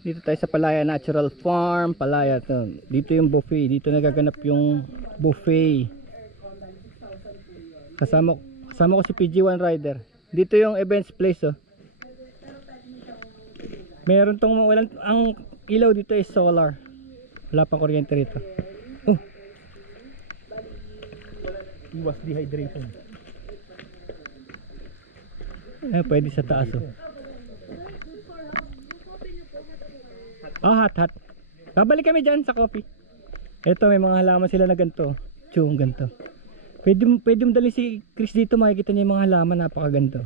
Dito tayo sa Palaya Natural Farm, Palaya to. Dito yung buffet, dito nagaganap yung buffet. Kasama ko si PG1 Rider. Dito yung events place oh. Meron tong walang ang ilaw dito is solar. Wala pang kuryente rito. Oh. Iwas dehydration. Pwede sa taas oh. Hot. Babalik kami dyan sa coffee. Ito may mga halaman sila na ganito. Tsung ganito. Pwede mo dali si Chris dito, makikita niya yung mga halaman, napakaganto.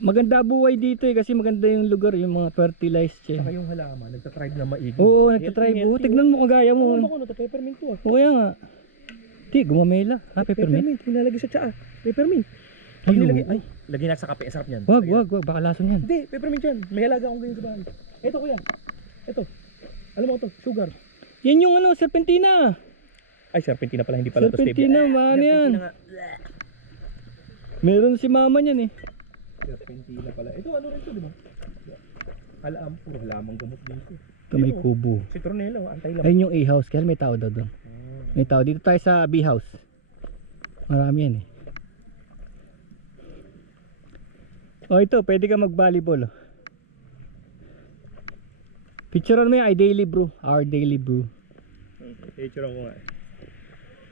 Maganda buhay dito kasi maganda yung lugar, yung mga fertilized siya. Saka yung halaman, nagtatribe na maigi. Oo, nagtatribe. Tignan mo kagaya mo. Ano to, peppermint to ah. Oo, kaya nga. Di, gumamela. Peppermint. Hinalagay sa tsaa. Peppermint. Ay, lagyan na sa kape, sarap niyan. Wag, baka lason yan. Hindi, peppermint yan. May halaga akong ganyan sa bahay. Ito kuya. Ito. Alam mo ito, sugar. Yan yung serpentina. Ay, serpentina pala, hindi pala ito stevia. Serpentina, man yan. Meron si mama niyan eh. Serpentina pala. Ito ano rin ito, di ba? Puro halamang gamot dito. Ito may kubo. Citronella, anti-lamang. Ayun yung A-house, kaya may tao daw doon. May tao. Dito tayo sa B-house. Marami yan eh. Ito, pwede ka mag-volleyball. Picturean mo yung daily brew. Our daily brew. Picturean ko nga.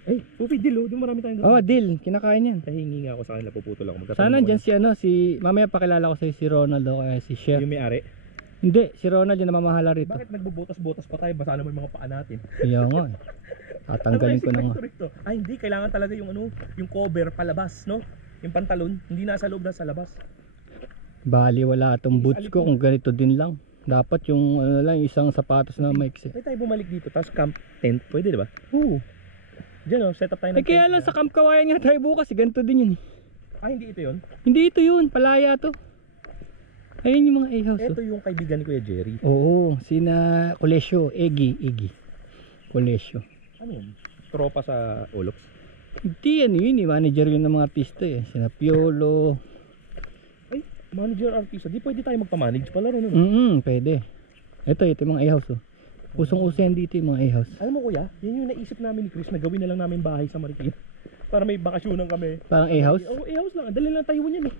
Ay, Pupi, dill oh. Doon marami tayong Oh, dill. Kinakain yan. Nahingi nga ako sa kanila, puputol ako. Sana dyan si mamaya pakilala ko sa'yo si Ronald o kaya si Chef. Yung may-ari? Hindi, si Ronald yung namamahala rito. Bakit nagbubutas-butas pa tayo? Basa naman yung mga paa natin. Kaya nga. Tatanggalin ko na nga. Ay, hindi. Kailangan talaga yung yung cover palabas, no? Yung pantalon. Hindi nasa loob, nasa labas. Bali, wala itong boots ko kung ganito din lang. Dapat yung isang sapatos na maiksi. Ay, tayo bumalik dito. Tapos camp tent. Pwede, di ba? Oo. Diyan, set up tayo ng kaya lang sa Camp Kawayan nga tayo bukas. Ganito din yun. Ah, hindi ito yun? Hindi ito yun. Palaya to. Ayun yung mga A-house. Ito yung kaibigan ko, Jerry. Oo. Sina Colesio. Egi. Colesio. Ano yun? Tropa sa Olox? Hindi yan yun. Manager yun ng mga artista eh. Sina Piolo. Ay, manager artista. Di pwede tayo magpa-manage pala ron. Pwede. Ito yung mga A-house oh. Usong-uso yan dito yung mga A-house. Alam mo kuya, yan yung naisip namin ni Chris na gawin na lang namin bahay sa Marikina. Para may bakasyonan kami. Parang A-house? Oo, A-house lang. Dali lang tayo yan eh.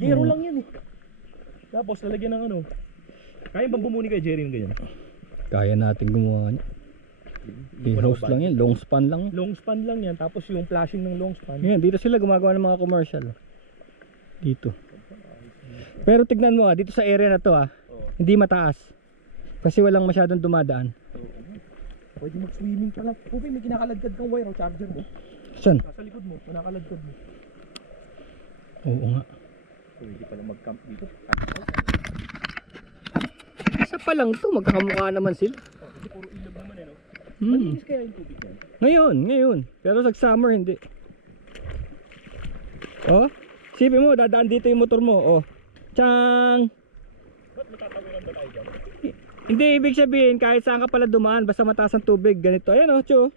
Gero lang yan eh. Tapos lalagyan ng ano. Kaya bang bumuni kay Jerry yung ganyan? Kaya natin gumawa niya. A-house lang yan. Long span lang. Long span lang yan. Tapos yung flashing ng long span. Yan, dito sila gumagawa ng mga commercial. Dito. Pero tignan mo dito sa area na to hindi mataas. Kasi walang masyadong dumadaan. Pwede mag-swimming pala. Pupi, may kinakaladkad kang wire o charger mo. Saan? Nasa likod mo, kinakaladkad mo. Oo nga. Pwede pala mag-camp dito. Isa pa lang to, magkakamukha naman sila. Kasi puro ilog naman no? Malinis kaya yung tubig yan? Ngayon. Pero sa summer hindi. Sipin mo, dadaan dito yung motor mo. Tiyang! Ba't matatawiran ba tayo dyan? Hindi, ibig sabihin kahit saan ka pala dumaan basta mataas ang tubig ganito. Ayan Chu.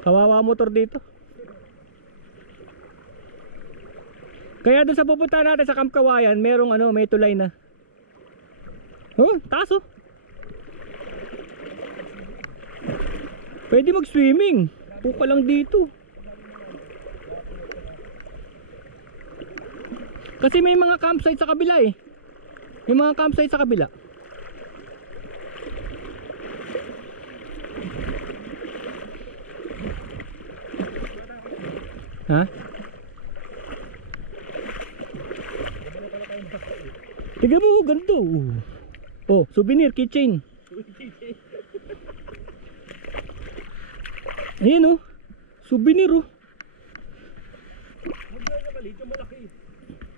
Kawawa motor dito. Kaya doon sa pupunta natin sa Camp Kawayan, merong may tulay na. Taas Pwede mag-swimming. Puka lang dito. Kasi may mga campsite sa kabila eh. May mga campsite sa kabila. Ha? Tignan mo, ganito. Souvenir, keychain. Ayan souvenir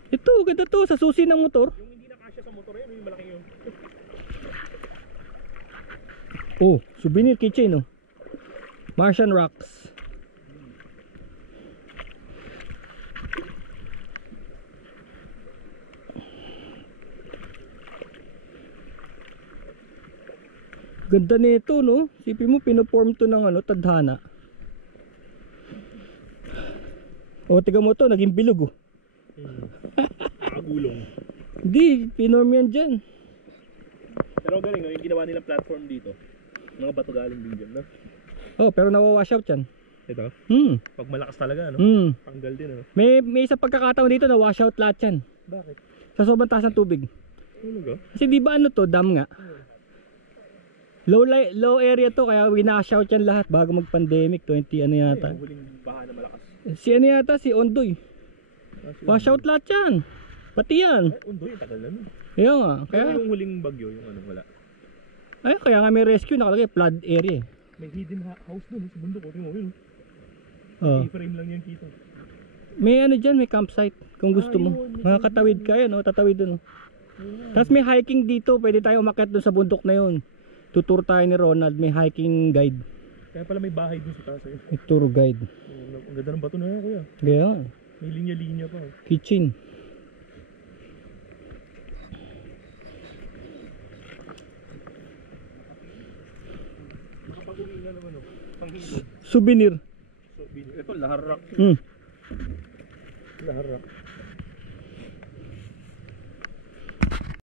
Ito, ganda to, sa susi ng motor. Yung hindi nakasya sa motor yun, yung malaki yun. Souvenir keychain Martian Rocks. Ganda nito Sipin mo pinoform to ng tadhana. Tignan mo to, naging bilog Nakagulong. Hindi, pinorm yan dyan. Pero ang galing, yung ginawa nilang platform dito. Mga bato galing din dyan, no? Oh, pero nawawash out yan. Ito, Hmm. pag malakas talaga, no? Hmm. Tanggal din, ano? May isang pagkakataon dito na wash out lahat yan. Bakit? Sa sobrang taas ng tubig. Ano ga? Kasi di ba ano to, dam nga. Low area to, kaya winash out yan lahat bago mag-pandemic, 20 ano yata. Yung huling baha na malakas. Si ano yata, si Ondoy. Wash out lahat yan. Pati yan. Ay, Undoy, tagal na, no? Kaya nga. Kaya Kaya, yung huling bagyo, yung ano, wala. ay, kaya nga may rescue, nakalagay flood area. May hidden house doon, sa bundok, o tingnan mo yun. Oh. I-frame lang yan kita. May ano dyan, may campsite. Kung gusto mo. yun, Mga katawid ka yan, tatawid dun. Tapos may hiking dito, pwede tayo umakyat dun sa bundok na yun. Tutur tayo ni Ronald, may hiking guide. Kaya pala may bahay dun sa taas. May tour guide. Ang ganda ng bato na yan, kuya. Kaya nga, May linya-linya pa. kitchen. Nakapag-uwi na naman, no? Panghilod. Souvenir. So, ito, laharak. Hmm. Laharak.